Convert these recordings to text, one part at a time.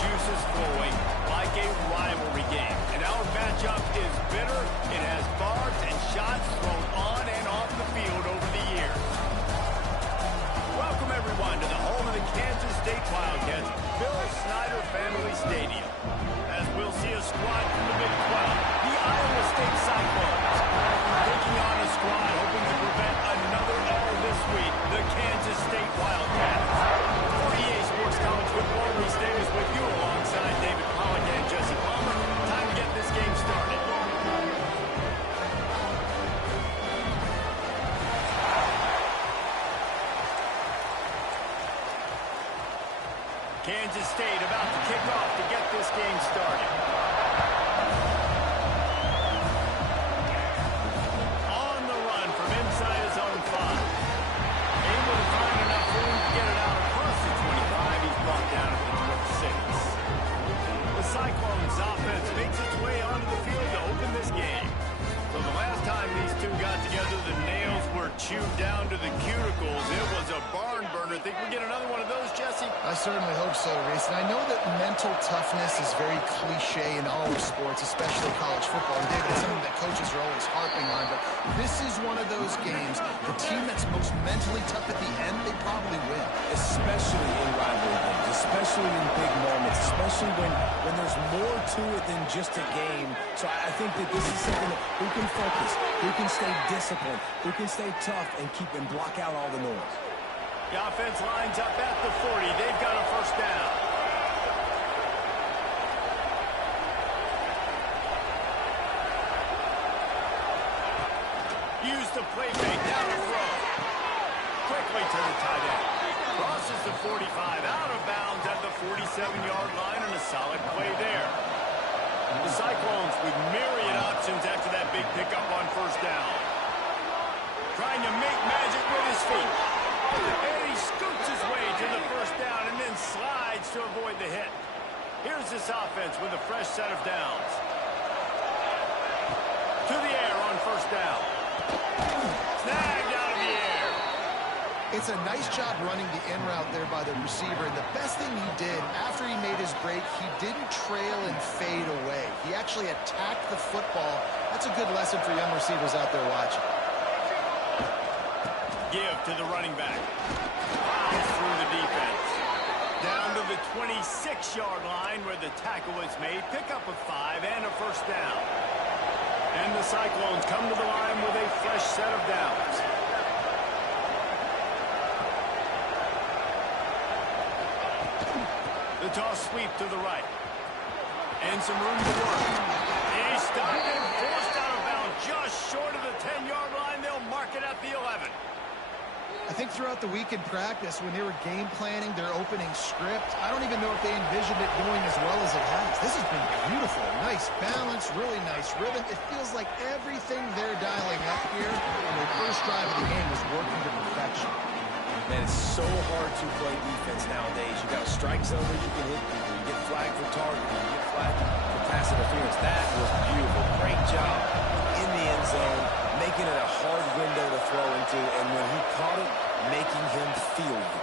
juices flowing like a rivalry game. And our matchup is bitter. It has barbs and shots thrown on and off the field over the years. Welcome, everyone, to the home of the Kansas State Wildcats, Bill Snyder Family Stadium. As we'll see a squad from the Big 12, the Iowa State Cyclones. Taking on a squad hoping to prevent another error this week, the Kansas State Wildcats. For EA Sports College Football, Reese Davis with you alongside David Pollack and Jesse Palmer. Time to get this game started. Kansas State about to kick off to get this game started. On the run from inside his own 5. Able to find enough room to get it out across the 25. He's brought down at the 26. The Cyclones offense makes its way onto the field to open this game. So the last time these two got together, the nails were chewed down to the cuticles. It was a barn burner. Think we get another one of those, Jesse? I certainly hope so, Reese. And I know that mental toughness is very cliche in all sports, especially college football. And David, it's something that coaches are always harping on. But this is one of those games, the team that's most mentally tough at the end, they probably win. Especially in rivalry games, especially in big moments, especially when there's more to it than just a game. So I think that this is something that who can focus, who can stay disciplined, who can stay tough and keep and block out all the noise. The offense lines up at the 40. They've got a first down. Use the play fake down the throw. Quickly to the tight end. Crosses the 45 out of bounds at the 47-yard line, and a solid play there. The Cyclones with myriad options after that big pickup on first down. Trying to make magic with his feet. And he scoots his way to the first down and then slides to avoid the hit. Here's this offense with a fresh set of downs. To the air on first down. Snagged out of the air. It's a nice job running the in route there by the receiver. And the best thing he did after he made his break, he didn't trail and fade away. He actually attacked the football. That's a good lesson for young receivers out there watching. Give to the running back. Flies through the defense. Down to the 26-yard line where the tackle is made. Pick up a 5 and a first down. And the Cyclones come to the line with a fresh set of downs. The toss sweep to the right. And some room to work. He's stopped and forced out of bounds just short of the 10-yard line. They'll mark it at the 11. I think throughout the week in practice, when they were game planning their opening script, I don't even know if they envisioned it going as well as it has. This has been beautiful. Nice balance, really nice rhythm. It feels like everything they're dialing up here on their first drive of the game is working to perfection. Man, it's so hard to play defense nowadays. You got a strike zone where you can hit people. You get flagged for targeting. You get flagged for pass interference. That was beautiful. Great job in the end zone, making it a hard window to throw into, and when he caught it, making him feel it.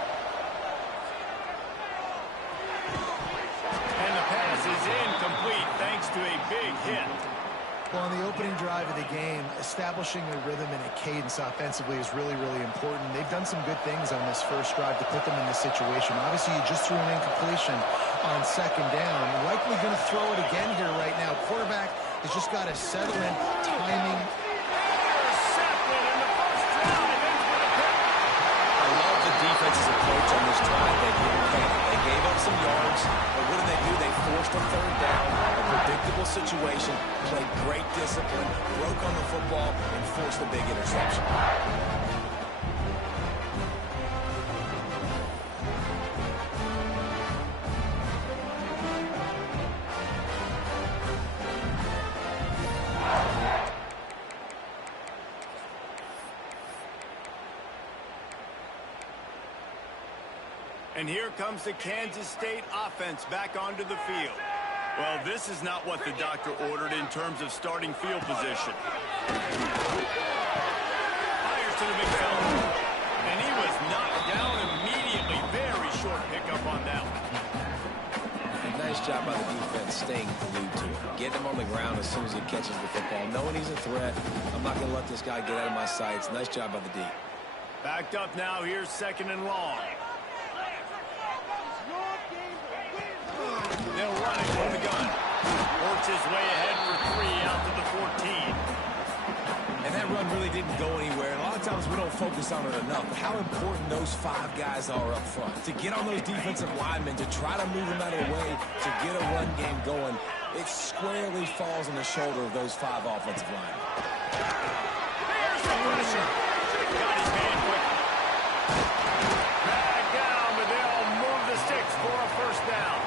And the pass is incomplete thanks to a big hit. Well, on the opening drive of the game, establishing a rhythm and a cadence offensively is really, really important. They've done some good things on this first drive to put them in this situation. Obviously, you just threw an incompletion on second down. Likely going to throw it again here right now. Quarterback has just got to settle in, timing. Intercepted in the first drive. I love the defense's approach on this drive. They gave up some yards, but what did they do? They forced a third down, a predictable situation, played great discipline, broke on the football, and forced a big interception. And here comes the Kansas State offense back onto the field. Well, this is not what the doctor ordered in terms of starting field position. Fires to the midfield. And he was knocked down immediately. Very short pickup on that one. Nice job by the defense staying glued to him. Getting him on the ground as soon as he catches the football. Knowing he's a threat, I'm not going to let this guy get out of my sights. Nice job by the D. Backed up now. Here's 2nd and long. They'll run it from the gun. Works his way ahead for 3 out to the 14. And that run really didn't go anywhere. And a lot of times we don't focus on it enough. But how important those 5 guys are up front. To get on those defensive linemen, to try to move them out of the way, to get a run game going, it squarely falls on the shoulder of those 5 offensive linemen. Here's the pressure. Got his man quickly. Back down, but they'll move the sticks for a first down.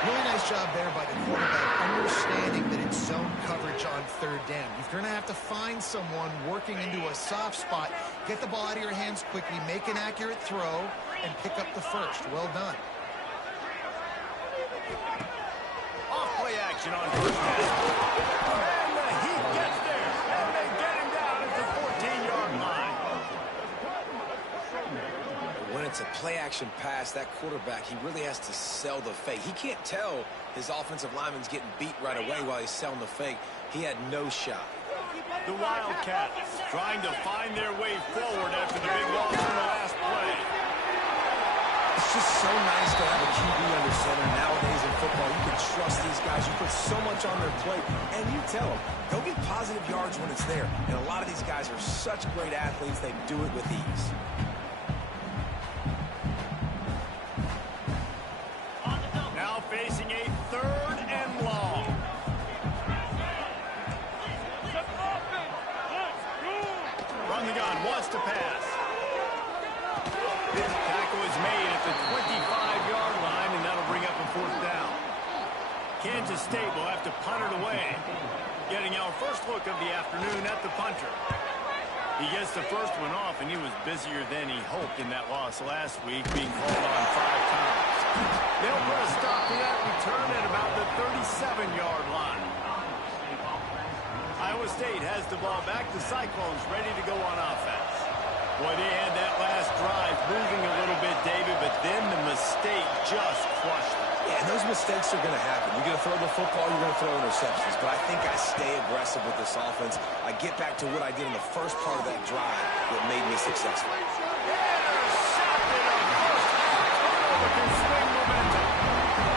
Really nice job there by the quarterback, understanding that it's zone coverage on 3rd down. You're going to have to find someone working into a soft spot, get the ball out of your hands quickly, make an accurate throw, and pick up the first. Well done. Off play action on first down. And the Heat gets there, and they get him down at the 14-yard line. When it's a play-action pass, that quarterback, he really has to sell the fake. He can't tell his offensive lineman's getting beat right away while he's selling the fake. He had no shot. The Wildcats trying to find their way forward after the big loss in the last play. It's just so nice to have a QB under center nowadays in football. You can trust these guys. You put so much on their plate, and you tell them, go get positive yards when it's there. And a lot of these guys are such great athletes, they do it with ease. Now facing a 3rd and long. From the gun, wants to pass. Tackle is made at the 25-yard line, and that'll bring up a 4th down. Kansas State will have to punt it away. Getting our first look of the afternoon at the punter. He gets the first one off, and he was busier than he hoped in that loss last week, being called on 5 times. They'll put a stop to that return at about the 37-yard line. Iowa State has the ball back. The Cyclones ready to go on offense. Boy, they had that last drive moving a little bit, David, but then the mistake just crushed them. Yeah, and those mistakes are going to happen. You're going to throw the football, you're going to throw interceptions. But I think I stay aggressive with this offense. I get back to what I did in the first part of that drive that made me successful. Intercepted on first down. Turnover can swing momentum.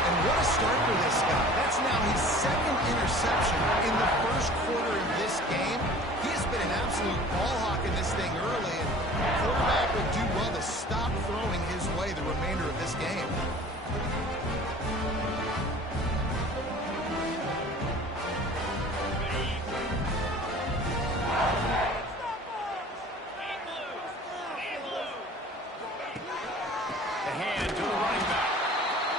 And what a start for this guy. That's now his 2nd interception in the first quarter of this game. He has been an absolute ball hawk in this thing early, and the quarterback would do well to stop throwing his way the remainder of this game. The hand to the running back.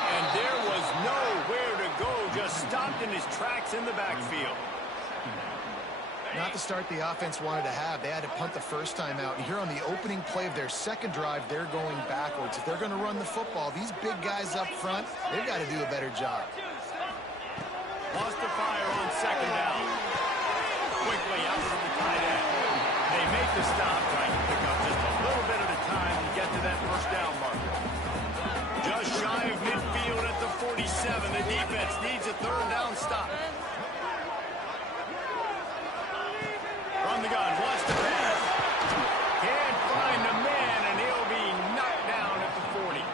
And there was nowhere to go, just stopped in his tracks in the backfield. Not the start the offense wanted to have. They had to punt the first time out. And here on the opening play of their 2nd drive, they're going backwards. If they're going to run the football, these big guys up front, they've got to do a better job. Lost the fire on 2nd down. Quickly out to the tight end. They make the stop, trying to pick up just a little bit at a time to get to that first down marker. Just shy of midfield at the 47. The defense needs a 3rd down stop. From the gun, wants to pass. Can't find the man, and he'll be knocked down at the 40.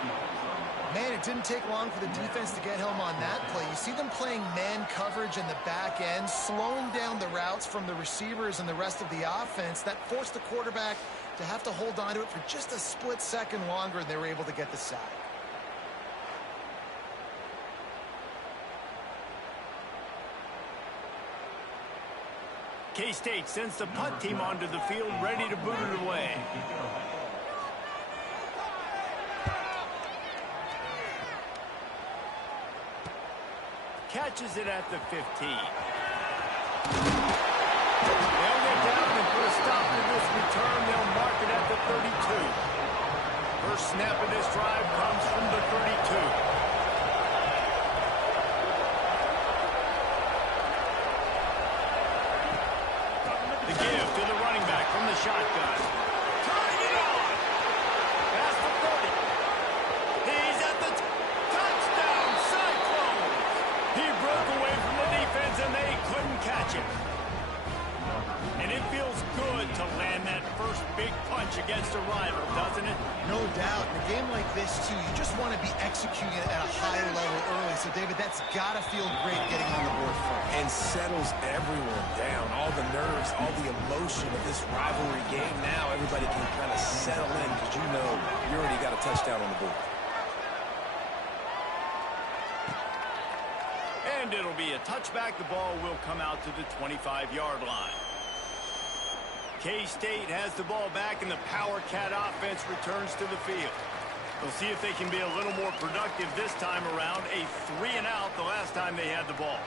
Man, it didn't take long for the defense to get home on that play. You see them playing man coverage in the back end, slowing down the routes from the receivers and the rest of the offense. That forced the quarterback to have to hold on to it for just a split second longer, and they were able to get the sack. K-State sends the punt team onto the field, ready to boot it away. Catches it at the 15. They'll get down and put a stop to this return. They'll mark it at the 32. First snap of this drive comes from the 32. The give to the running back from the shotgun. Turning it on. Past the 30. He's at the touchdown, Cyclones. And it feels good to land that first big punch against a rival, doesn't it? No doubt. In a game like this, too, you just want to be executing it at a high level early. So, David, that's got to feel great getting on the board first. And settles everyone down. All the nerves, all the emotion of this rivalry game. Now everybody can kind of settle in because you know you already got a touchdown on the board. And it'll be a touchback. The ball will come out to the 25-yard line. K-State has the ball back, and the Power Cat offense returns to the field. We'll see if they can be a little more productive this time around. A 3-and-out the last time they had the ball.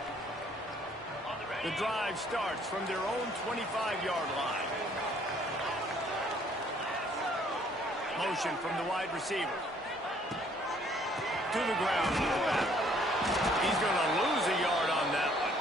The drive starts from their own 25-yard line. Motion from the wide receiver. To the ground with the back. He's going to lose a yard on that one.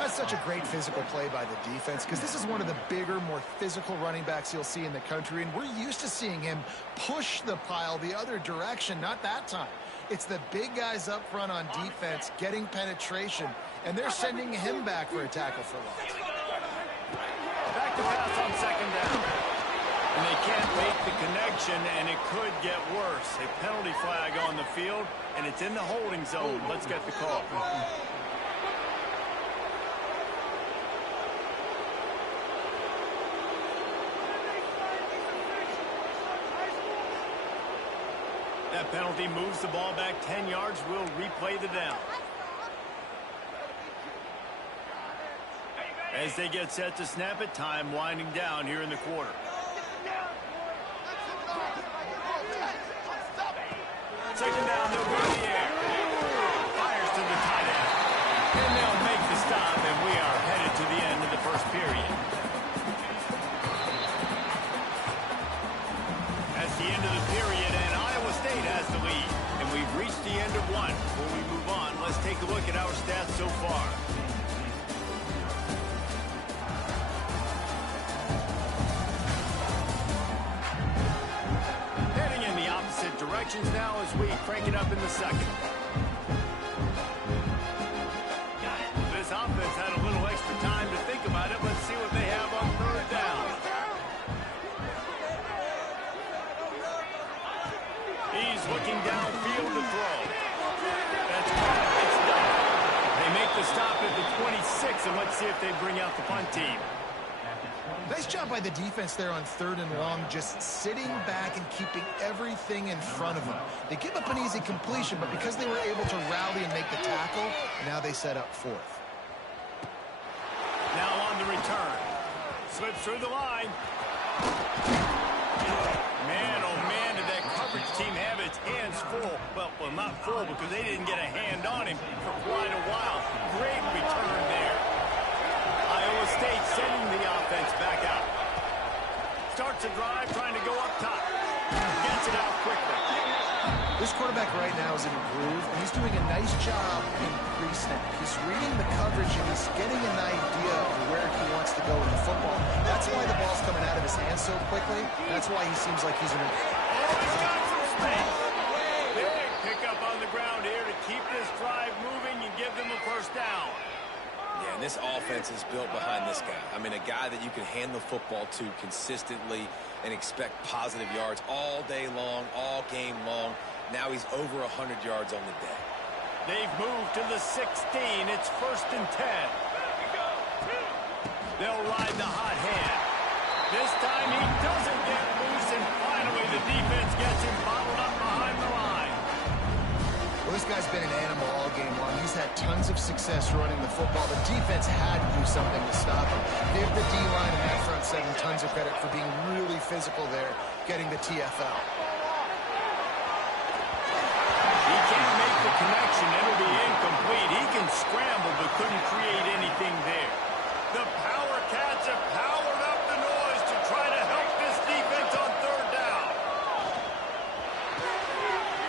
That's such a great physical play by the defense because this is one of the bigger, more physical running backs you'll see in the country, and we're used to seeing him push the pile the other direction, not that time. It's the big guys up front on defense getting penetration, and they're sending him back for a tackle for loss. Back to pass on second down. And they can't make the connection, and it could get worse. A penalty flag on the field, and it's in the holding zone. Let's get the call. That penalty moves the ball back 10 yards. We'll replay the down. As they get set to snap it, time winding down here in the quarter. Second down, they'll go in the air. Fires to the tight end. And they'll make the stop, and we are headed to the end of the first period. That's the end of the period, and Iowa State has the lead. And we've reached the end of one. Before we move on, let's take a look at our stats so far. Heading in the opposite directions now as we crank it up in the second. This offense had a little extra time to think about it. Let's see what they have on third down. He's looking downfield to throw. That's caught. It's done. They make the stop at the 26, and let's see if they bring out the punt team. Nice job by the defense there on third and long, just sitting back and keeping everything in front of them. They give up an easy completion, but because they were able to rally and make the tackle, now they set up fourth. Now on the return. Slips through the line. Man, oh man, did that coverage team have its hands full. Well, not full because they didn't get a hand on him for quite a while. Great return there. Iowa State sending the offense back out. Starts a drive, trying to go up top. Gets it out quickly. This quarterback right now is in a groove, and he's doing a nice job in pre-snap. He's reading the coverage, and he's getting an idea of where he wants to go in the football. That's why the ball's coming out of his hands so quickly. That's why he seems like he's in a... Oh, he's got some space. Big pickup on the ground here to keep this drive moving and give them a first down. Yeah, and this offense is built behind this guy. I mean, a guy that you can hand the football to consistently and expect positive yards all day long, all game long. Now he's over 100 yards on the day. They've moved to the 16. It's 1st and 10. They'll ride the hot hand. This time he doesn't get loose, and finally the defense gets him bottled up behind the line. Well, this guy's been an animal all game long. He's had tons of success running the football. The defense had to do something to stop him. Give the D-line and that front seven tons of credit for being really physical there, getting the TFL. He can't make the connection. It'll be incomplete. He can scramble, but couldn't create anything there. The Power Cats have powered up the noise to try to help this defense on third down.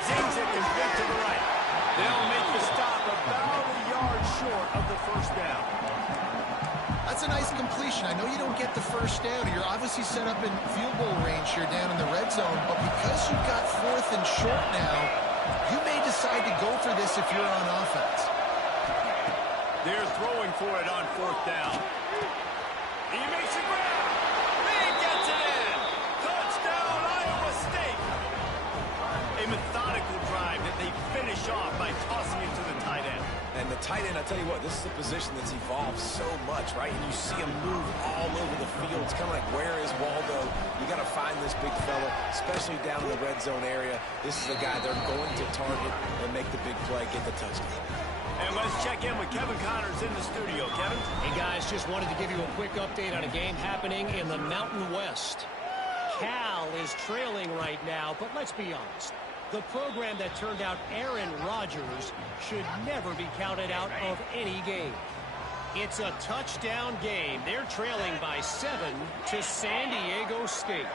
Zings it complete to the right. They'll make the stop about a yard short of the first down. That's a nice completion. I know you don't get the first down. You're obviously set up in field goal range here down in the red zone, but because you've got 4th and short now, you may decide to go for this if you're on offense. They're throwing for it on 4th down. He makes a grab. He gets it in. Touchdown, Iowa State. A methodical drive that they finish off by tossing it to the tight end. And the tight end, I tell you what, this is a position that's evolved so much, right? And you see him move all over the field. It's kind of like, where is Waldo? You got to find this big fella, especially down in the red zone area. This is a guy they're going to target and make the big play, get the touchdown. And let's check in with Kevin Connors in the studio. Kevin? Hey, guys, just wanted to give you a quick update on a game happening in the Mountain West. Cal is trailing right now, but let's be honest. The program that turned out Aaron Rodgers should never be counted out of any game. It's a touchdown game. They're trailing by 7 to San Diego State.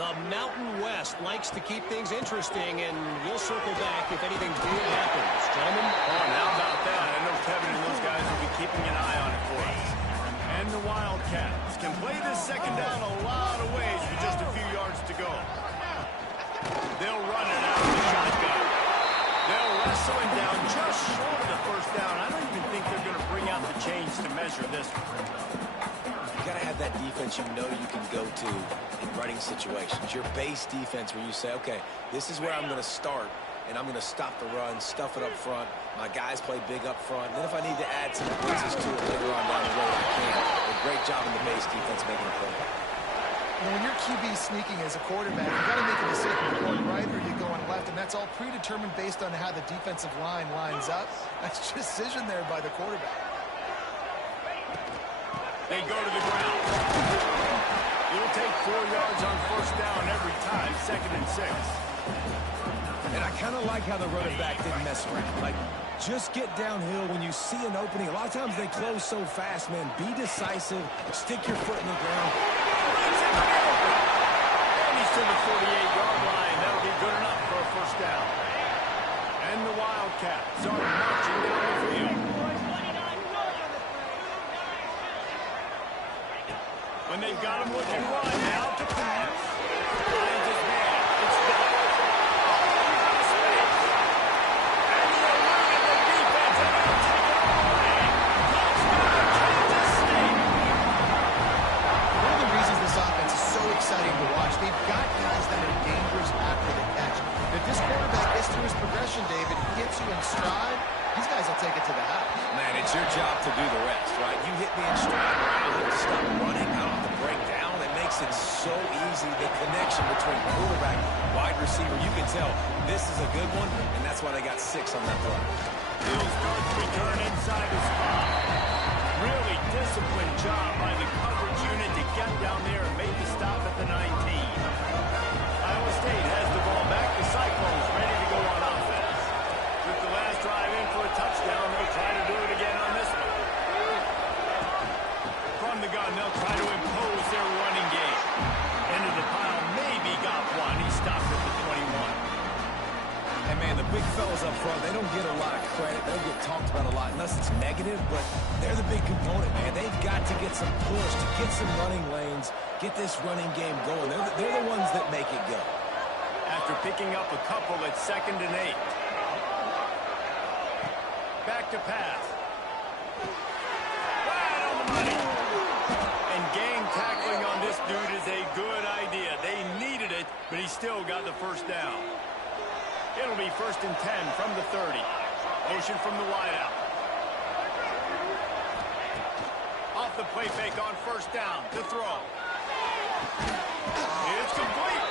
The Mountain West likes to keep things interesting, and we'll circle back if anything good happens. Gentlemen? Oh, now about that. I know Kevin and those guys will be keeping an eye on it for us. And the Wildcats can play this second down a lot of ways with just a few yards to go. They'll run it out of the shotgun. They'll wrestle him down just short of the 1st down. I don't even think they're going to bring out the chains to measure this one. You got to have that defense you know you can go to in running situations. Your base defense where you say, okay, this is where I'm going to start, and I'm going to stop the run, stuff it up front. My guys play big up front. And then if I need to add some blitzes to it later on down the road, I can. A great job in the base defense making a play. When your QB sneaking as a quarterback, you got to make a decision. You're going right or you're going left, and that's all predetermined based on how the defensive line lines up. That's decision there by the quarterback. They go to the ground. It'll take 4 yards on 1st down every time, 2nd and 6. And I kind of like how the running back didn't mess around. Like, just get downhill when you see an opening. A lot of times they close so fast, man. Be decisive. Stick your foot in the ground. And he's to the 48-yard line. That'll be good enough for a 1st down. And the Wildcats are marching down the field. When they've got him looking right now to pass. Finds his man. It's done. All space. And he eluded the defense and they'll take it all away. Touchdown, Kansas State. One of the reasons this offense is so exciting to watch, they've got guys that are dangerous after the catch. If this quarterback gets through his progression, David, he gets you in stride, these guys will take it to the house. Man, it's your job to do the rest, right? You hit me in stride where I don't have to stop running. I don't have to break down. It makes it so easy, the connection between quarterback, wide receiver. You can tell this is a good one, and that's why they got 6 on that play. He'll start to return inside the spot. Really disciplined job by the coverage unit to get down there and make the stop at the 19. Iowa State has the ball back. The Cyclones ready to go on offense. With the last drive in for a touchdown, they'll try to do it again on this one. From the gun, they'll try to impose their running game. Into the pile, maybe got one. He stopped at the 21. And, man, the big fellas up front, they don't get a lot of credit. They don't get talked about a lot unless it's negative, but they're the big component, man. They've got to get some push, to get some running lanes, get this running game going. They're the ones that make it go. After picking up a couple at 2nd and 8. Back to pass. Right on the money. And game tackling on this dude is a good idea. They needed it, but he still got the 1st down. It'll be 1st and 10 from the 30. Motion from the wideout. Off the play fake on 1st down to throw. It's complete.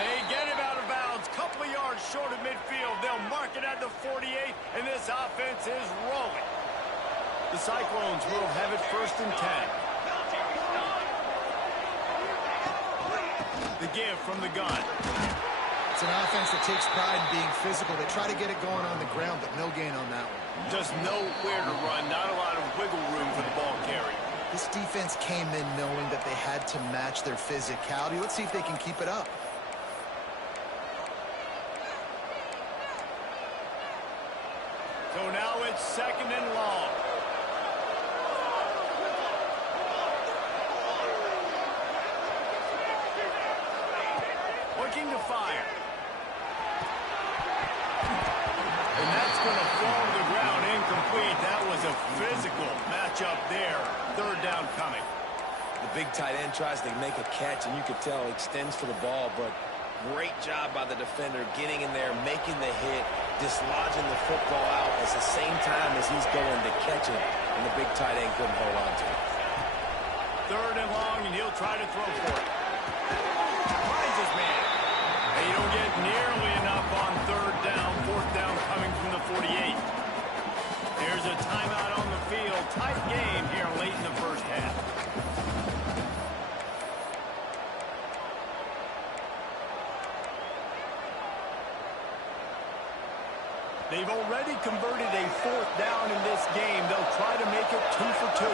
They get him out of bounds. Couple of yards short of midfield. They'll mark it at the 48, and this offense is rolling. The Cyclones will have it 1st and 10. The give from the gun. It's an offense that takes pride in being physical. They try to get it going on the ground, but no gain on that one. Just nowhere to run. Not a lot of wiggle room for the ball carrier. This defense came in knowing that they had to match their physicality. Let's see if they can keep it up. So now it's 2nd and long. Looking to fire. And that's going to fall to the ground incomplete. That was a big tight end tries to make a catch, and you could tell he extends for the ball, but great job by the defender getting in there, making the hit, dislodging the football out at the same time as he's going to catch it, and the big tight end couldn't hold on to it. 3rd and long, and he'll try to throw for it. Finds his man. They don't get nearly enough on 3rd down. 4th down coming from the 48. There's a timeout on the field. Tight game here late in the first half. They've already converted a 4th down in this game. They'll try to make it 2 for 2.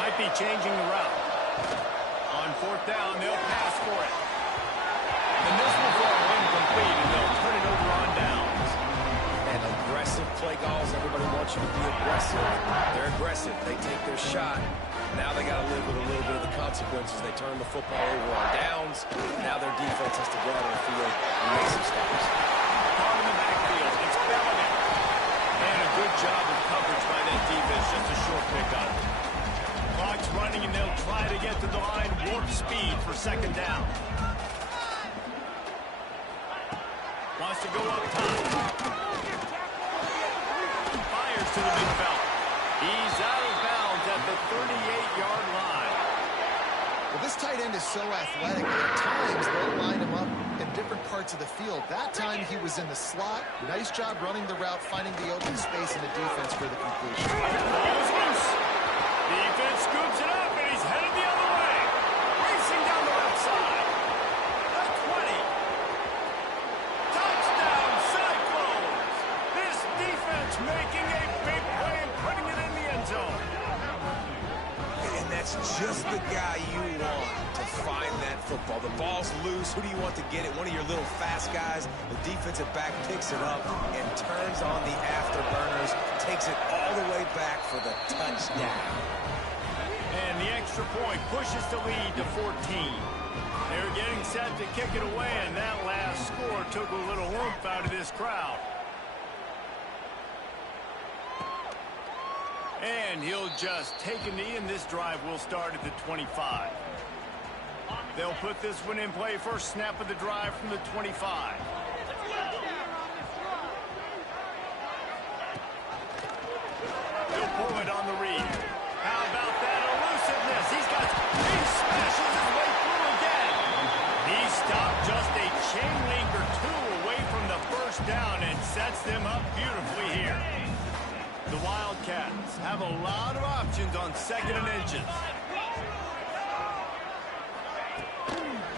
Might be changing the route. On 4th down, they'll pass for it. And this will fall incomplete, and they'll turn it over on downs. And aggressive play calls. Everybody wants you to be aggressive. They're aggressive. They take their shot. Now they got to live with a little bit of the consequences. They turn the football over on downs. Now their defense has to go out on the field and make some stops. Caught in the backfield. It's Bellinger. And a good job of coverage by that defense. Just a short pick on it. Clock's running, and they'll try to get to the line. Warp speed for 2nd down. Wants to go up top. Fires to the big fella. He's out of bounds at the 38-yard line. Well, this tight end is so athletic that at times they'll line him up in different parts of the field. That time he was in the slot. Nice job running the route, finding the open space in the defense for the completion. Ball is loose. Defense scoops it up, and he's headed the other way. Racing down the left side. The 20. Touchdown, Cyclones. This defense making a big play and putting it in the end zone. And that's just the guy you want to find that football. The ball's loose. Who do you want to get it? One of your little fast guys. The defensive back picks it up and turns on the afterburners, takes it all the way back for the touchdown. And the extra point pushes the lead to 14. They're getting set to kick it away, and that last score took a little oomph out of this crowd. And he'll just take a knee, and this drive will start at the 25. They'll put this one in play. First snap of the drive from the 25. He'll pull it on the read. How about that elusiveness? He smashes his way through again. He stopped just a chain link or 2 away from the first down and sets them up beautifully here. The Wildcats have a lot of options on 2nd and inches.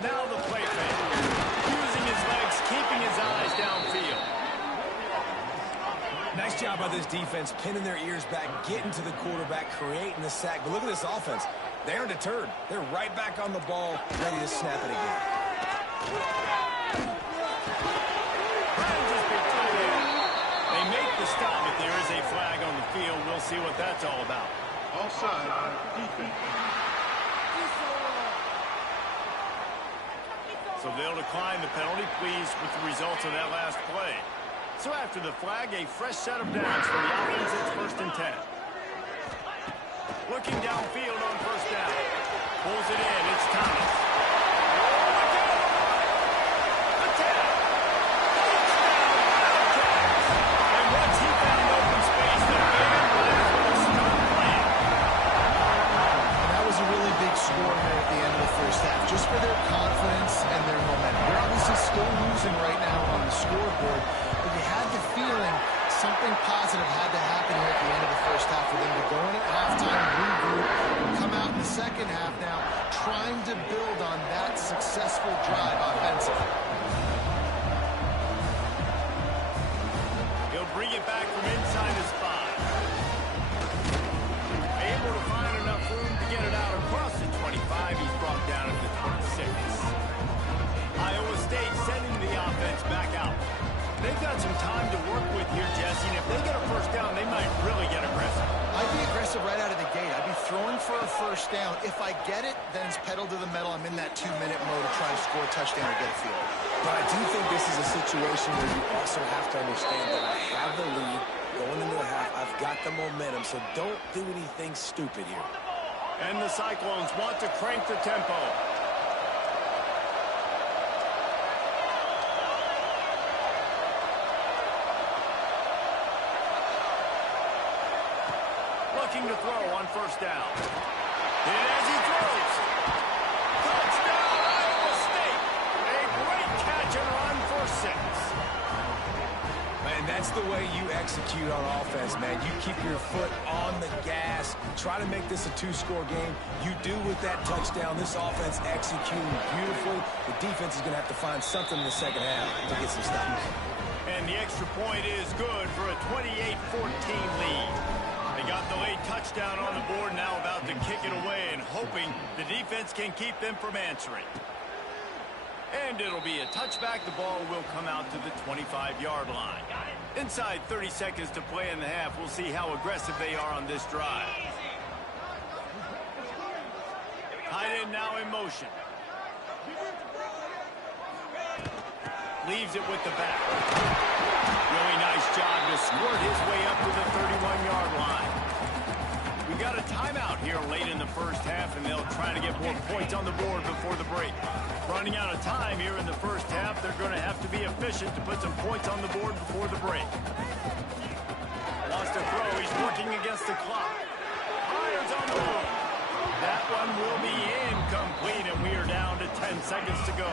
Now the play fake. Using his legs, keeping his eyes downfield. Nice job by this defense, pinning their ears back, getting to the quarterback, creating the sack. But look at this offense. They aren't deterred. They're right back on the ball, ready to snap it again. They make the stop, but there is a flag on the field. We'll see what that's all about. Offside, defense. So they'll decline the penalty, pleased with the results of that last play. So after the flag, a fresh set of downs for the offense. It's 1st and 10. Looking downfield on 1st down. Pulls it in. It's Thomas. The 10. Touchdown, Wildcats. And once he found open space, the game will start playing. And that was a really big score here at the end of the first half, just for their confidence and their momentum. They're obviously still losing right now on the scoreboard, but you had the feeling something positive had to happen here at the end of the first half for them to go in at halftime, regroup, and come out in the second half now trying to build on that successful drive offensively. He'll bring it back from inside his 5. Able to find enough room to get it out across the 25. He's brought down at the 26. Iowa State sending the offense back out. They've got some time to work with here, Jesse, and if they get a first down, they might really get aggressive. I'd be aggressive right out of the gate. I'd be throwing for a first down. If I get it, then it's pedal to the metal. I'm in that 2-minute mode to try to score a touchdown or get a field. But I do think this is a situation where you also have to understand that I have the lead. Going into the half, I've got the momentum, so don't do anything stupid here. And the Cyclones want to crank the tempo. Looking to throw on first down. And as he throws, touchdown, Iowa State. A great catch and run for 6. Man, that's the way you execute on offense, man. You keep your foot on the gas. Try to make this a 2-score game. You do with that touchdown. This offense executing beautifully. The defense is going to have to find something in the second half to get some stops. And the extra point is good for a 28-14 lead. They got the late touchdown on the board, now about to kick it away and hoping the defense can keep them from answering. And it'll be a touchback. The ball will come out to the 25-yard line. Inside 30 seconds to play in the half. We'll see how aggressive they are on this drive. Tight end now in motion. Leaves it with the back. Really nice job to squirt his way up to the 31-yard line. We got a timeout here late in the first half, and they'll try to get more points on the board before the break. Running out of time here in the first half, they're going to have to be efficient to put some points on the board before the break. Wants to throw. He's working against the clock. Fires on the move. That one will be incomplete, and we are down to 10 seconds to go.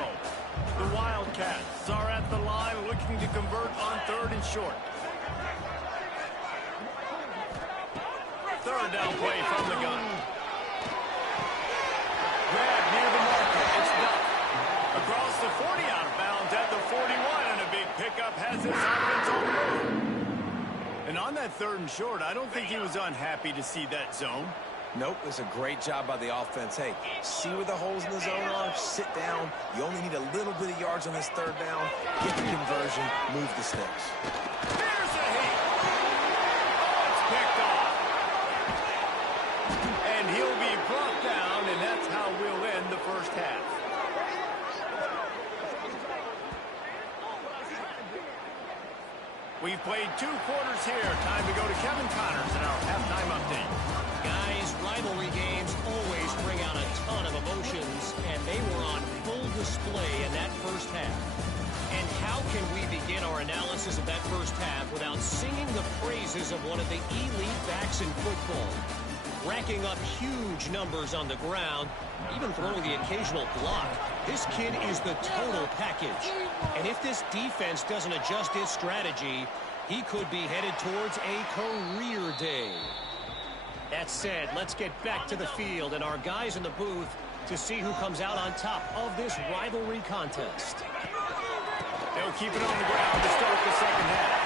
The Wildcats are at the line looking to convert on 3rd and short. Third down play from the gun. Grab near the marker. It's Duck. Across the 40, out of bounds at the 41, and a big pickup has this offense on the move. And on that 3rd and short, I don't think he was unhappy to see that zone. Nope, it's a great job by the offense. Hey, see where the holes in the zone are, sit down. You only need a little bit of yards on this 3rd down. Get the conversion, move the sticks. There's a hit. Oh, it's picked off. And he'll be brought down, and that's how we'll end the first half. We've played 2 quarters here. Time to go to Kevin Connors in our halftime update. Guys, rivalry games always bring out a ton of emotions, and they were on full display in that first half. And how can we begin our analysis of that first half without singing the praises of one of the elite backs in football? Racking up huge numbers on the ground, even throwing the occasional block. This kid is the total package. And if this defense doesn't adjust its strategy, he could be headed towards a career day. That said, let's get back to the field and our guys in the booth to see who comes out on top of this rivalry contest. They'll keep it on the ground to start the second half.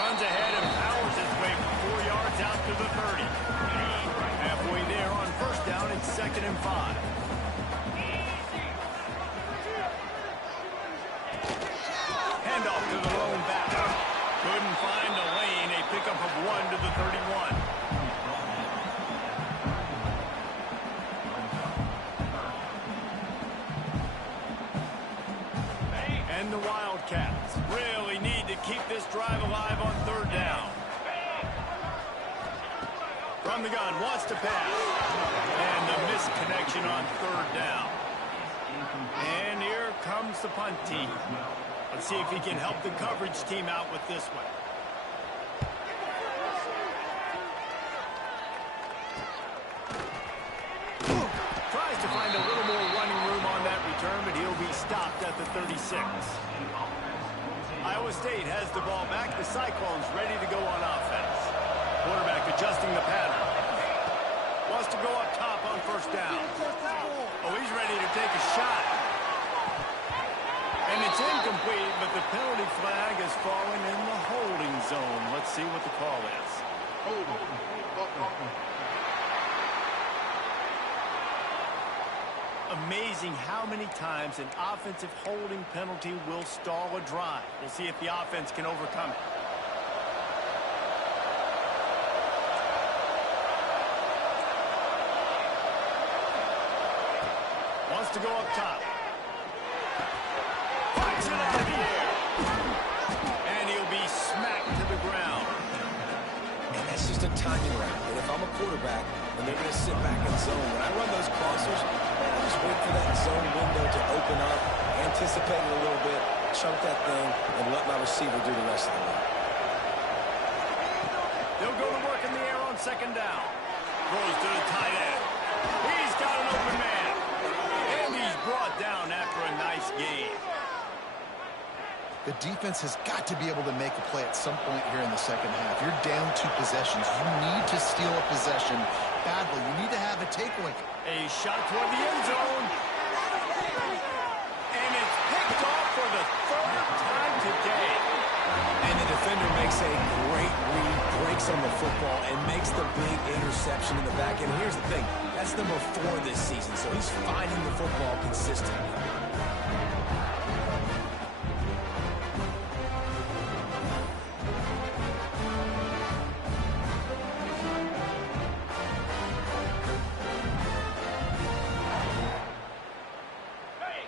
Runs ahead and powers his way for 4 yards out to the 30. Halfway there on first down, it's 2nd and 5. Handoff to the lone back. Couldn't find a lane. A pickup of 1 to the 31. And the Wildcats really need to keep this drive alive on 3rd down. From the gun, wants to pass. And the misconnection on 3rd down. And here comes the punt team. Let's see if he can help the coverage team out with this one. Tries to find a little more running room on that return, but he'll be stopped at the 36. Iowa State has the ball back. The Cyclones ready to go on offense. Quarterback adjusting the pattern. Wants to go up top on first down. Oh, he's ready to take a shot. And it's incomplete, but the penalty flag has fallen in the holding zone. Let's see what the call is. Amazing how many times an offensive holding penalty will stall a drive. We'll see if the offense can overcome it. Wants to go up top. Puts it out of the air. And he'll be smacked to the ground. timing right. And if I'm a quarterback and they're going to sit back in zone, when I run those crossers, man, I just wait for that zone window to open up, anticipate it a little bit, chunk that thing, and let my receiver do the rest of the work. They'll go to work in the air on second down. Throws to the tight end. He's got an open man. And he's brought down after a nice gain. The defense has got to be able to make a play at some point here in the second half. You're down 2 possessions. You need to steal a possession badly. You need to have a takeaway. A shot toward the end zone. And it's picked off for the 3rd time today. And the defender makes a great read, breaks on the football, and makes the big interception in the back. And here's the thing. That's number 4 this season, so he's finding the football consistently.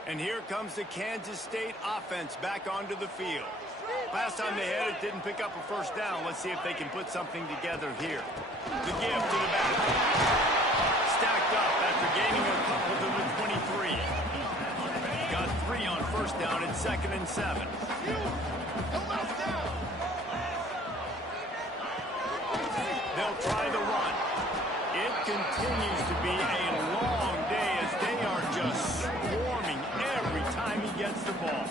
And here comes the Kansas State offense back onto the field. Last time they had it, didn't pick up a first down. Let's see if they can put something together here. The give to the back. Stacked up after gaining a couple to the 23. Got 3 on first down at 2nd and 7. They'll try the run. It continues to be a long day as they are just swarming every time he gets the ball.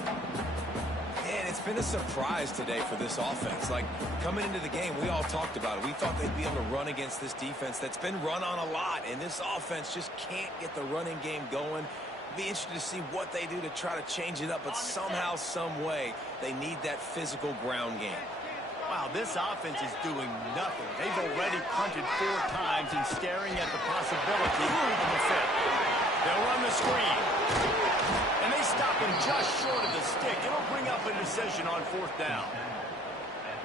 Man, it's been a surprise today for this offense. Like, coming into the game, we all talked about it. We thought they'd be able to run against this defense that's been run on a lot, and this offense just can't get the running game going. Be interested to see what they do to try to change it up, but somehow, some way, they need that physical ground game. Wow, this offense is doing nothing. They've already punted 4 times and staring at the possibility of a 5th. They'll run the screen. And they stop him just short of the stick. It'll bring up a decision on 4th down.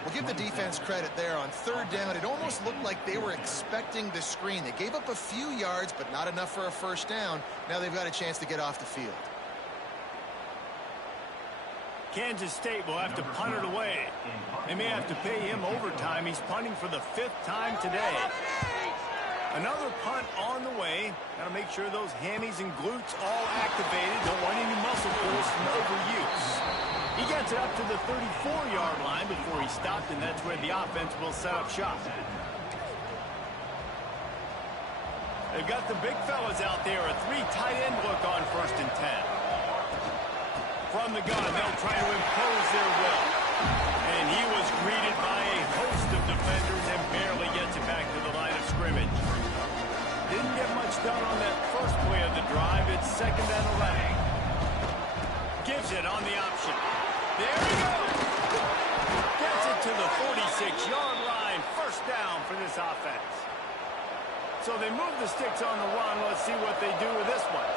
We'll give the defense credit there. On 3rd down, it almost looked like they were expecting the screen. They gave up a few yards, but not enough for a first down. Now they've got a chance to get off the field. Kansas State will have to punt it away. They may have to pay him overtime. He's punting for the 5th time today. Another punt on the way. Got to make sure those hammies and glutes all activated. Don't want any muscle pulls from overuse. He gets it up to the 34-yard line before he stopped, and that's where the offense will set up shop. They've got the big fellas out there. A 3 tight end look on 1st and 10. From the gun, they'll try to impose their will. And he was greeted by a host of defenders and barely gets it back to the line of scrimmage. Didn't get much done on that first play of the drive. It's 2nd and 11. Gives it on the option. There he goes. Gets it to the 46-yard line. First down for this offense. So they move the sticks on the run. Let's see what they do with this one.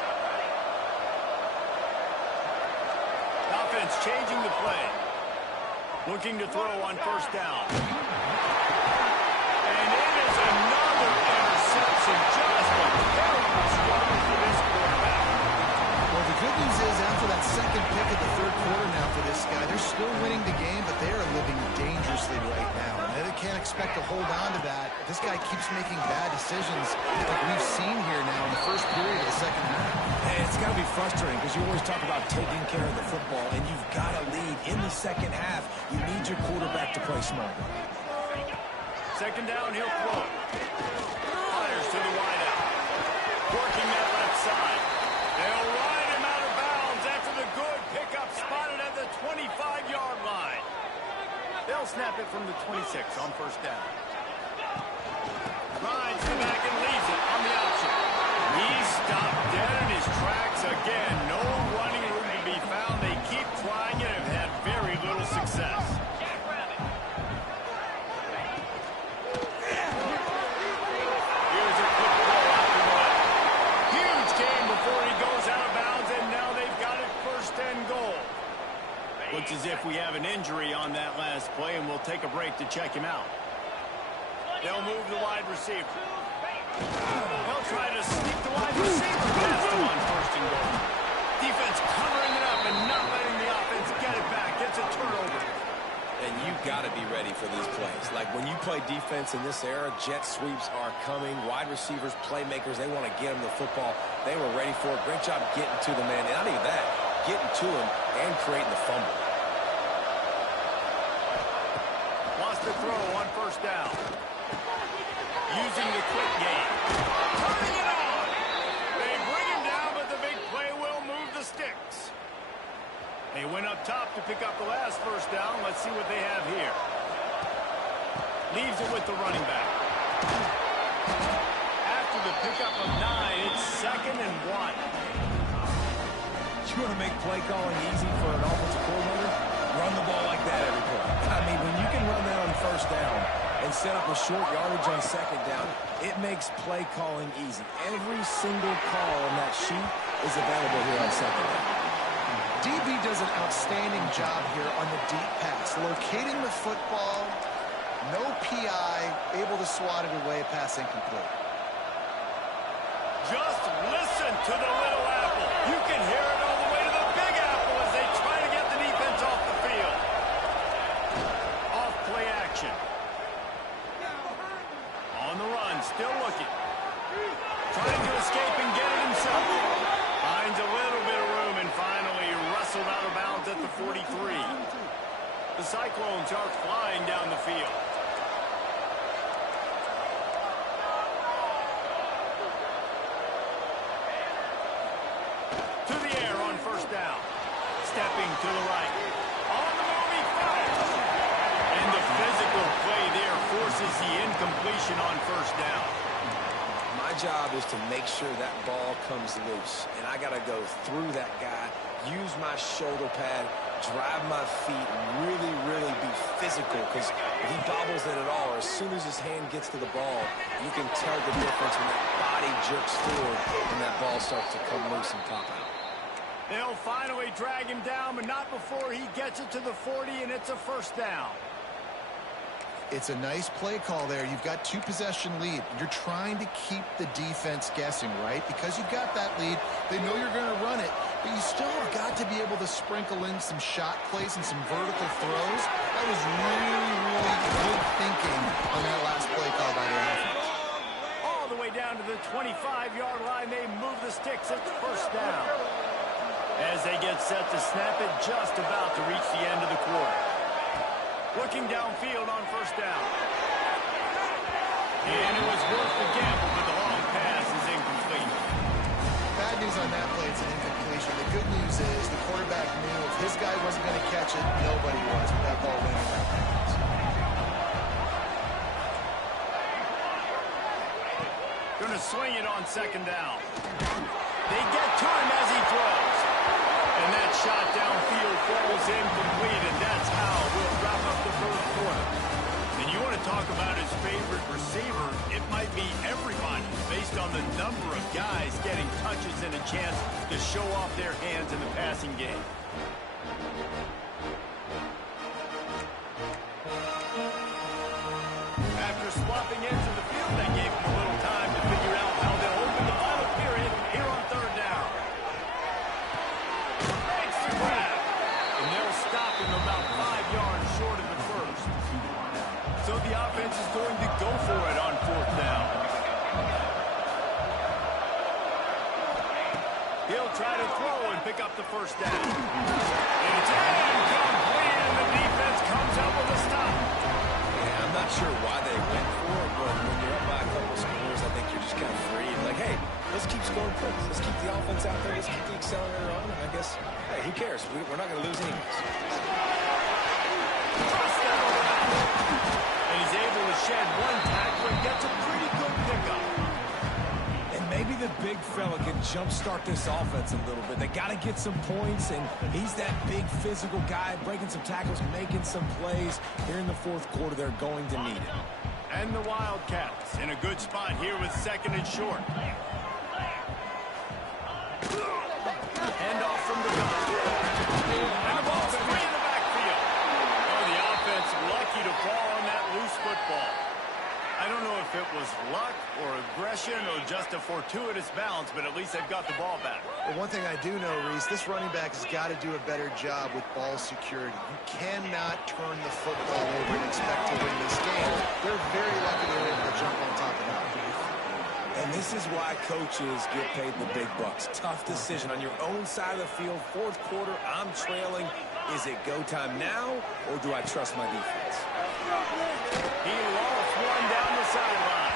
Offense changing the play. Looking to throw on 1st down. And it is another interception. Just a terrible struggle for this quarterback. Well, the good news is after that 2nd pick of the 3rd quarter now for this guy, they're still winning the game, but they are living dangerously right now. And they can't expect to hold on to that. This guy keeps making bad decisions like we've seen here now in the first period of the second half. And it's got to be frustrating because you always talk about taking care of the football, and you've got to lead in the second half. You need your quarterback to play smart. 2nd down, he'll throw it. Fires to the wideout. Working that left side. They'll ride him out of bounds after the good pickup spotted at the 25-yard line. They'll snap it from the 26 on 1st down. Rides the back and leaves it on the option. He's stopped dead in his tracks again. No running room to be found. They keep trying it and have had very little success. Here's a quick throw out the middle. Huge game before he goes out of bounds, and now they've got it 1st and goal. Looks as if we have an injury on that last play, and we'll take a break to check him out. They'll move the wide receiver. They'll try to sneak the wide receiver past him on 1st and goal. Defense covering it up and not letting the offense get it back. Gets a turnover. And you you've got to be ready for these plays. Like when you play defense in this era, jet sweeps are coming. Wide receivers, playmakers, they want to get them the football. They were ready for it. Great job getting to the man. And not even that, getting to him and creating the fumble. Lost the throw on first down. Using the quick game. Turning it on. They bring him down, but the big play will move the sticks. They went up top to pick up the last first down. Let's see what they have here. Leaves it with the running back. After the pickup of 9, it's 2nd and 1. You want to make play calling easy for an offensive coordinator? Run the ball like that every play. I mean, when you can run that on first down and set up a short yardage on second down, it makes play calling easy. Every single call on that sheet is available here on second down. DB does an outstanding job here on the deep pass. Locating the football, no PI, able to swat it away, pass incomplete. Just listen to the little apple. You can hear it all the way to the big apple as they try to get the defense off the field. Off play action. On the run, still looking. Trying to escape and get it himself. Finds a little bit of room and finally wrestled out of bounds at the 43. The Cyclones are flying down the field. To the air on first down. Stepping to the right. On the move, he fires. And the physical play there forces the incompletion on first down. My job is to make sure that ball comes loose, and I got to go through that guy, use my shoulder pad, drive my feet, really, really be physical, because if he bobbles it at all, or as soon as his hand gets to the ball, you can tell the difference when that body jerks forward and that ball starts to come loose and pop out. They'll finally drag him down, but not before he gets it to the 40, and it's a first down. It's a nice play call there. You've got 2-possession lead. You're trying to keep the defense guessing, right? Because you've got that lead, they know you're going to run it, but you still have got to be able to sprinkle in some shot plays and some vertical throws. That was really, really good thinking on that last play call by the offense. All the way down to the 25-yard line, they move the sticks at the first down. As they get set to snap it, just about to reach the end of the quarter. Looking downfield on first down. And it was worth the gamble, but the long pass is incomplete. Bad news on that play, it's an incompletion. The good news is the quarterback knew if his guy wasn't going to catch it, nobody was with that ball winning that pass. Going to swing it on second down. They get to him as he throws. And that shot downfield falls incomplete, and that's how we'll wrap up the third quarter. And you want to talk about his favorite receiver, it might be everybody based on the number of guys getting touches and a chance to show off their hands in the passing game. After swapping into the field, that gave him a little time to figure out how they'll open the final period here on third down. And they'll stop him about 5 yards short of the first. So the offense is going to go for it on fourth down. He'll try to throw and pick up the first down. And it's incomplete, and the defense comes up with a stop. Yeah, I'm not sure why they went for it, but when you're up by a couple scores, I think you're just kind of free. Like, hey, let's keep scoring points. Let's keep the offense out there. Let's keep the accelerator on. And I guess, hey, who cares? We're not going to lose anyways. And he's able to shed one tackle and gets a pretty good pickup. And maybe the big fella can jumpstart this offense a little bit. They got to get some points, and he's that big physical guy, breaking some tackles, making some plays. Here in the fourth quarter, they're going to need it. And the Wildcats in a good spot here with second and short. Hand off from the gun. And the ball's free in the backfield. Oh, the offense lucky to fall on that loose football. I don't know if it was luck or aggression or just a fortuitous bounce, but at least they've got the ball back. Well, one thing I do know, Reese, this running back has got to do a better job with ball security. You cannot turn the football expect to win this game. They're very lucky they were able to jump on top of that. And this is why coaches get paid the big bucks. Tough decision on your own side of the field. Fourth quarter, I'm trailing. Is it go time now, or do I trust my defense? He lost one down the sideline.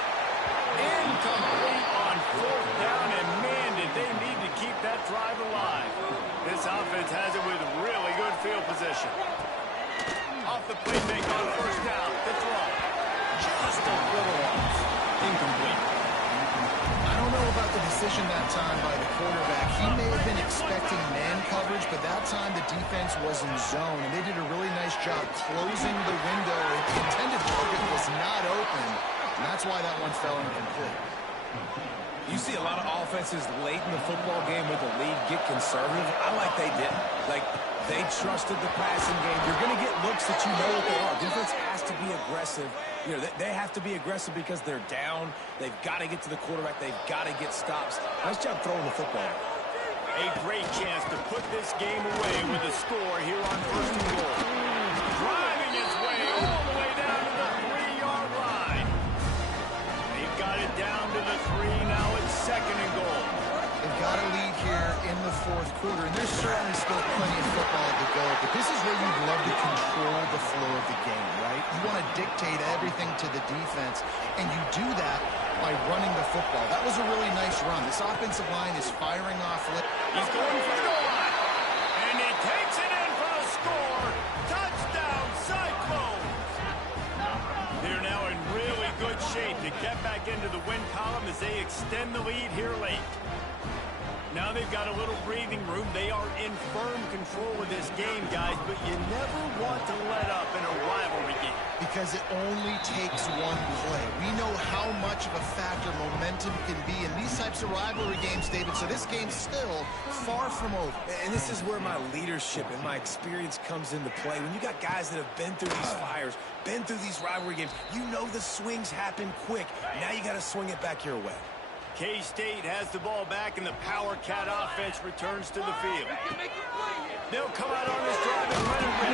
Incomplete on fourth down, and man, did they need to keep that drive alive. This offense has it with really good field position. Off the play fake on first down. The throw. Just a little off. Incomplete. I don't know about the decision that time by the quarterback. He may have been expecting man coverage, but that time the defense was in zone, and they did a really nice job closing the window. The intended target was not open, and that's why that one fell incomplete. You see a lot of offenses late in the football game with the lead get conservative. I like they didn't. Like, they trusted the passing game. You're going to get looks that you know what they are. Defense has to be aggressive. You know, they have to be aggressive because they're down. They've got to get to the quarterback. They've got to get stops. Nice job throwing the football. A great chance to put this game away with a score here on first and goal. Driving its way all the way down to the 3-yard line. They've got it down to the 3. Now it's second and goal. They've got a lead here in the fourth quarter, and there's certainly still plenty of football to go, but this is where you'd love to control the flow of the game, right? You want to dictate everything to the defense, and you do that by running the football. That was a really nice run. This offensive line is firing off. He's going for the goal line, and he takes it in for the score. Touchdown, Cyclones! They're now in really good shape to get back into the win column as they extend the lead here late. Now they've got a little breathing room. They are in firm control of this game, guys, but you never want to let up in a rivalry game. Because it only takes one play. We know how much of a factor momentum can be in these types of rivalry games, David, so this game's still far from over. And this is where my leadership and my experience comes into play. When you got guys that have been through these fires, been through these rivalry games, you know the swings happen quick. Now you got to swing it back your way. K-State has the ball back, and the Power Cat offense returns to the field. They'll come out on this drive and run it with.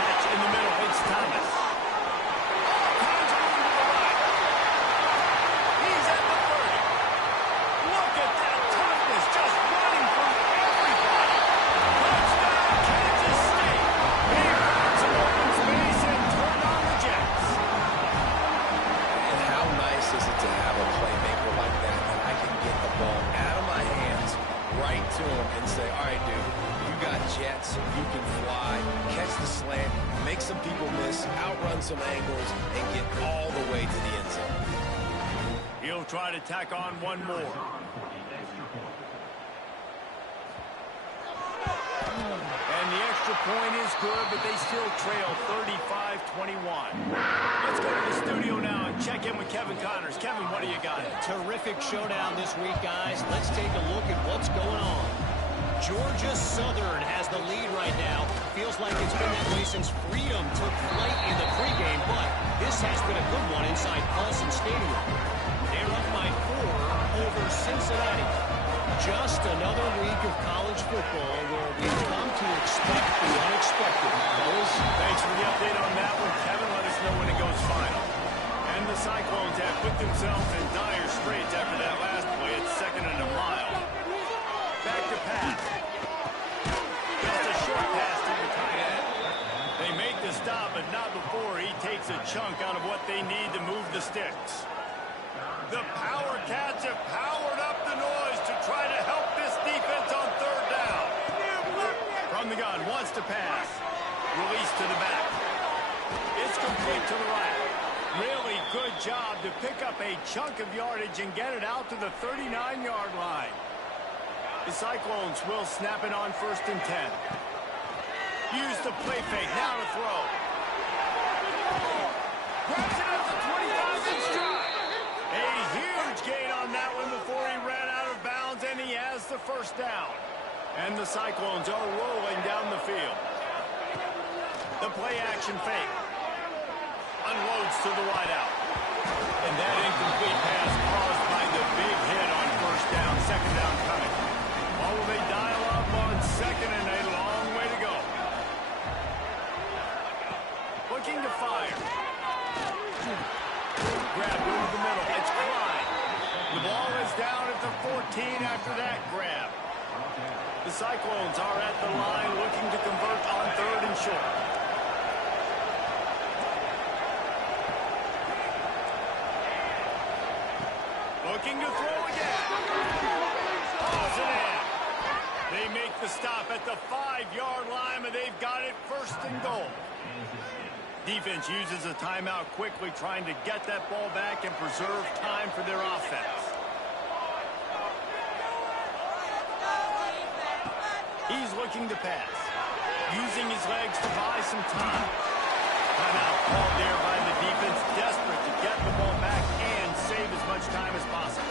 Catch in the middle. It's Thomas. All kinds of room to the right. He's at the 30. Look at that toughness, just running from everybody. Touchdown, Kansas State. He found some open space and turned on the Jets. And how nice is it to have a playmaker like that I can get the ball out of my hands right to him and say, all right, dude, you got jets, you can fly, catch the slant, make some people miss, outrun some angles, and get all the way to the end zone. He'll try to tack on one more. And the extra point is good, but they still trail 35-21. Let's go to the studio now and check in with Kevin Connors. Kevin, what do you got? Terrific showdown this week, guys. Let's take a look at what's going on. Georgia Southern has the lead right now. Feels like it's been that way since Freedom took flight in the pregame, but this has been a good one inside Paulson Stadium. They're up by 4 over Cincinnati. Just another week of college football where we've come to expect the unexpected. Fellas, Thanks for the update on that one, Kevin. Let us know when it goes final. And the Cyclones have put themselves in dire straits after that last play. It's second and a mile. Back to pass. Just a short pass to the tight end. They make the stop, but not before he takes a chunk out of what they need to move the sticks. The Power Cats have powered up the noise to try to help this defense on third down. From the gun, wants to pass. Release to the back. It's complete to the right. Really good job to pick up a chunk of yardage and get it out to the 39-yard line. The Cyclones will snap it on first and 10. Use the play fake, now to throw. Grabs it at the 25 and stride. A huge gain on that one before he ran out of bounds, and he has the first down. And the Cyclones are rolling down the field. The play action fake. Unloads to the wideout. And that incomplete pass caused by the big hit on first down. Second down coming. Or will they dial up on second and a long way to go? looking to fire. Grab over the middle. It's Clyde. The ball is down at the 14 after that grab. The Cyclones are at the line looking to convert on 3rd and short. Looking to throw again. Pulls it in. They make the stop at the 5-yard line, and they've got it 1st and goal. Defense uses a timeout quickly, trying to get that ball back and preserve time for their offense. He's looking to pass, using his legs to buy some time. Timeout called there by the defense, desperate to get the ball back and save as much time as possible.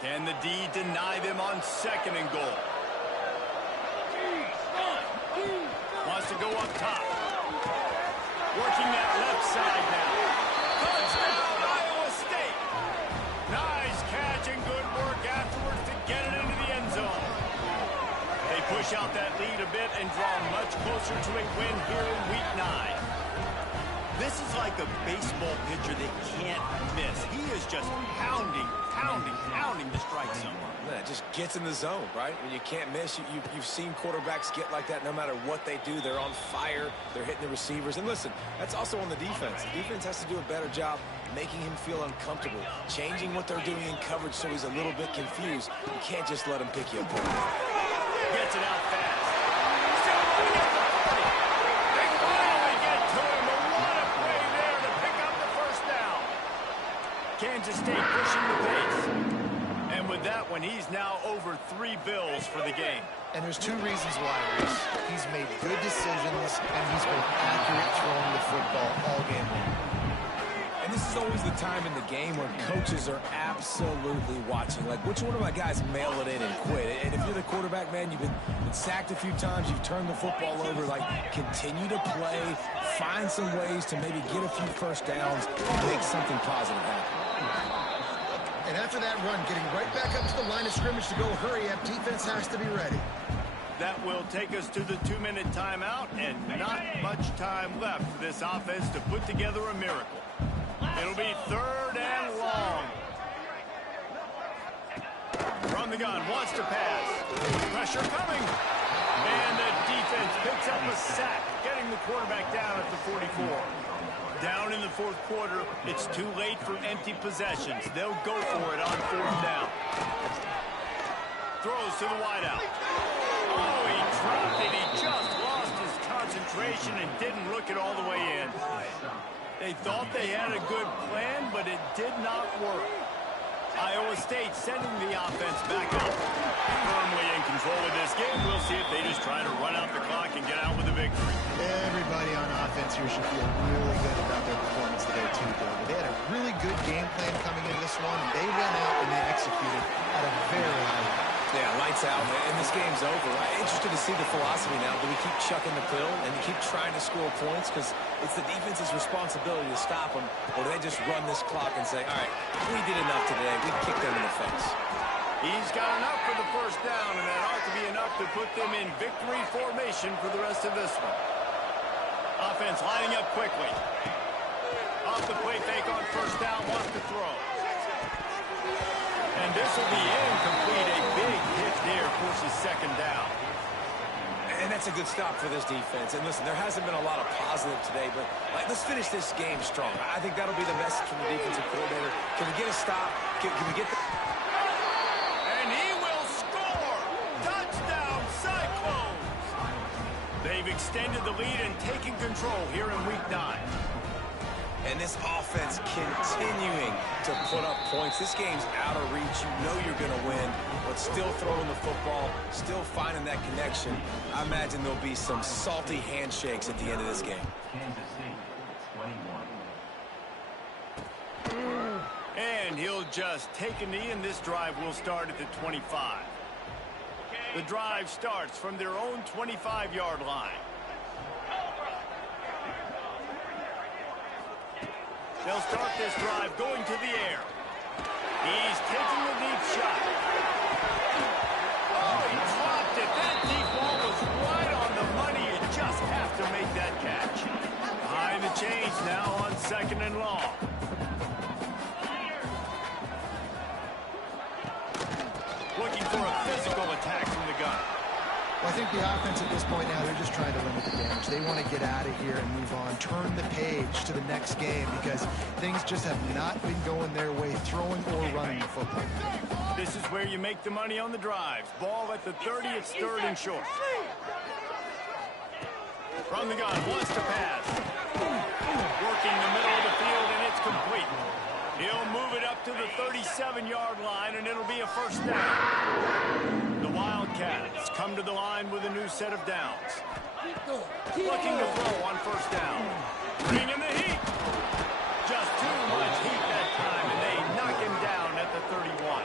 Can the D deny them on 2nd and goal? Wants to go up top. Working that left side now. Touchdown, Iowa State. Nice catch and good work afterwards to get it into the end zone. They push out that lead a bit and draw much closer to a win here in Week 9. This is like a baseball pitcher that can't miss. He is just pounding the strike zone. Yeah, just gets in the zone, right? When you can't miss, you've seen quarterbacks get like that no matter what they do. They're on fire. They're hitting the receivers. And listen, that's also on the defense. The defense has to do a better job making him feel uncomfortable, changing what they're doing in coverage so he's a little bit confused. You can't just let him pick you apart. Gets it out fast. Still running at the 40. They finally get to him, but what a play there to pick up the 1st down. Kansas State pushing the pace. And with that one, he's now over 3 bills for the game. And there's 2 reasons why, Reese. He's made good decisions, and he's been accurate throwing the football all game long. And this is always the time in the game when coaches are absolutely watching. Like, which one of my guys mail it in and quit? And if you're the quarterback, man, you've been sacked a few times, you've turned the football over. Like, continue to play, find some ways to maybe get a few 1st downs, and make something positive happen. And after that run, getting right back up to the line of scrimmage to go hurry up, defense has to be ready. That will take us to the 2-minute timeout, and not much time left for this offense to put together a miracle. It'll be 3rd and long. From the gun, wants to pass. Pressure coming. And the defense picks up a sack, getting the quarterback down at the 44. Down in the 4th quarter, it's too late for empty possessions. They'll go for it on 4th down. Throws to the wideout. Oh, he dropped it. He just lost his concentration and didn't look it all the way in. They thought they had a good plan, but it did not work. Iowa State sending the offense back up. Firmly in control of this game. We'll see if they just try to run out the clock and get out with a victory. Everybody on offense here should feel really good about their performance today, too, David. They had a really good game plan coming into this one, and they went out and they executed at a very high level. Yeah, lights out, and this game's over. I'm interested to see the philosophy now. Do we keep chucking the pill and keep trying to score points? Because it's the defense's responsibility to stop them. Or do they just run this clock and say, all right, we did enough today. We kicked them in the face. He's got enough for the 1st down, and that ought to be enough to put them in victory formation for the rest of this one. Offense lining up quickly. Off the play fake on 1st down, wants to throw. And this will be incomplete. A big hit there forces 2nd down. And that's a good stop for this defense. And listen, there hasn't been a lot of positive today, but let's finish this game strong. I think that'll be the message from the defensive coordinator. Can we get a stop? Can we get the... And he will score! Touchdown, Cyclones! They've extended the lead and taken control here in Week 9. And this offense continuing to put up points. This game's out of reach. You know you're going to win, but still throwing the football, still finding that connection. I imagine there'll be some salty handshakes at the end of this game. And he'll just take a knee, and this drive will start at the 25. The drive starts from their own 25-yard line. They'll start this drive going to the air. He's taking a deep shot. Oh, he dropped it. That deep ball was right on the money. You just have to make that catch. Behind the chains now on 2nd and long. Looking for a physical attack from the gun. Well, I think the offense at this point now, they're just trying to limit the damage. They want to get out of here and move on, turn the page to the next game because things just have not been going their way, throwing or running the football. This is where you make the money on the drives. Ball at the 30, it's 3rd and short. From the gun, wants to pass. Working the middle of the field, and it's complete. He'll move it up to the 37-yard line, and it'll be a 1st down. The Wildcats come to the line with a new set of downs. Looking to throw on 1st down. Bringing the heat. Just too much heat that time, and they knock him down at the 31.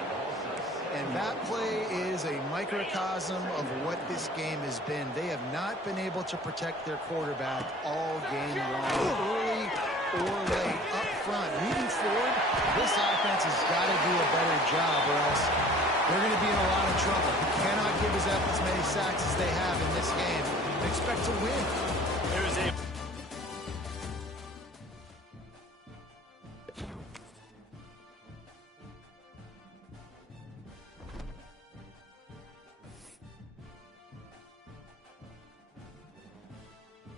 And that play is a microcosm of what this game has been. They have not been able to protect their quarterback all game long, early or late, up front. Moving forward, this offense has got to do a better job or else they're going to be in a lot of trouble. You cannot give us up as many sacks as they have in this game and expect to win. There's a